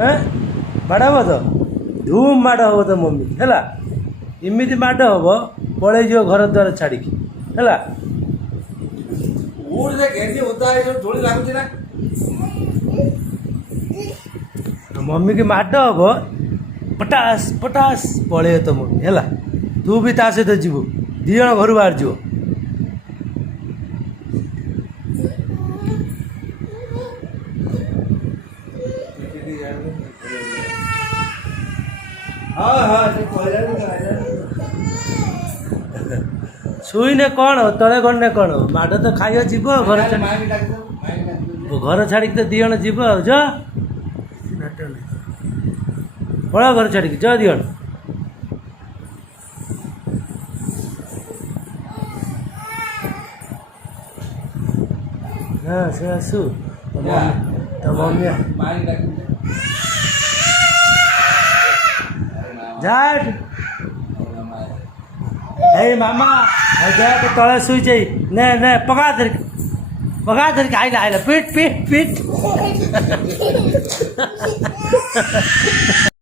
ମାଡ଼ ହବ ତ ଧୁମ୍ ମାଡ଼ ହବ ତ ମମ୍ମି ହେଲା। ଏମିତି ମାଡ଼ ହବ ପଳେଇ ଯିବ ଘର ଦ୍ୱାର ଛାଡ଼ିକି ହେଲା। ମମ୍ମି କି ମାଡ଼ ହବ ପଟାସ୍ ପଟାସ୍ ପଳେଇବ ତ ମମ୍ମି ହେଲା। ତୁ ବି ତା ସହିତ ଯିବୁ, ଦି ଜଣ ଘରୁ ବାହାରି ଯିବ। ଶୁଇନେ କ'ଣ ତଳେ ଗଣନେ କ'ଣ ମାଡ଼ ତ ଖାଇବା ଯିବ ଘର ଛାଡ଼ିକି ତ ଦି ଜଣ ଯିବ ଆଉ ଯ ପଳା ଘର ଛାଡ଼ିକି ଯ ଦି ଜଣ। ହଁ ସେ ଆସୁ ତ ମମ୍ମି ଝାଟ ଏଇ ମାମା ଦେହ ତଳେ ଶୋଇଛି ନେ ନେ ପକା ଧରିକି ଆଇଲା ପିଟ୍ ପିଟ୍ ପିଟ୍।